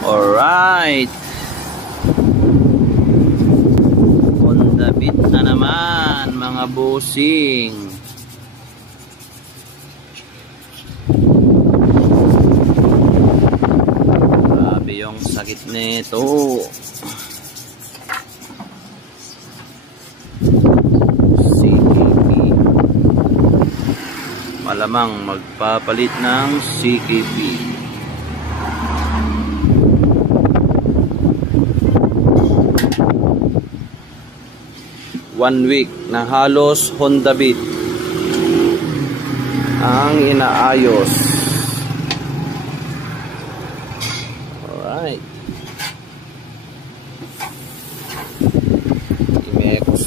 Alright. On the beat na naman mga bossing. Grabe yung sakit nito. CKP. Malamang magpapalit ng CKP. 1 week na halos Honda Beat ang inaayos. Alright.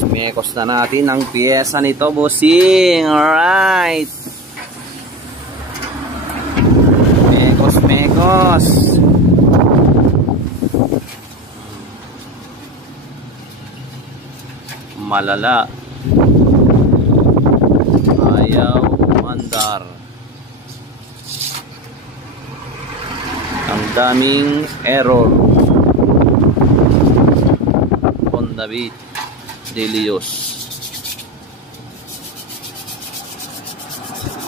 Imekos na natin ang piyesa nito, bossing. Alright. Mekos. Malala, ayaw umandar. Ang daming error. Honda Beat Delios.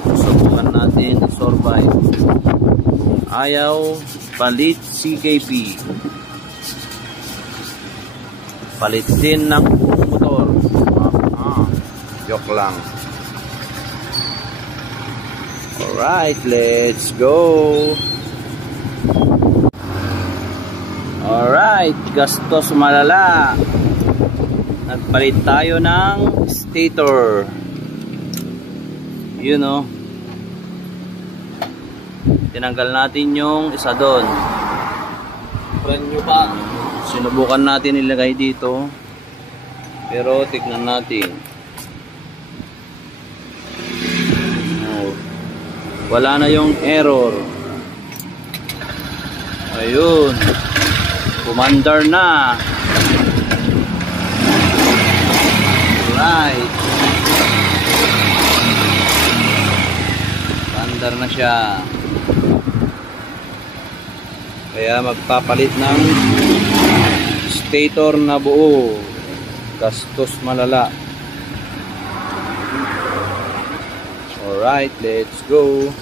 Subukan natin survive. Ayaw palit CKP. Palit din ng motor. Joke lang. Alright, let's go. Alright, gastos malala. Nagpalit tayo ng stator. You know. Tinanggal natin yung isa doon. Brand new pa. Sinubukan natin ilagay dito. Pero tignan natin. Wala na yung error. Ayun. Pumandar na. Alright. Pumandar na siya. Kaya magpapalit ng stator na buo. Gastos malala. Alright, let's go.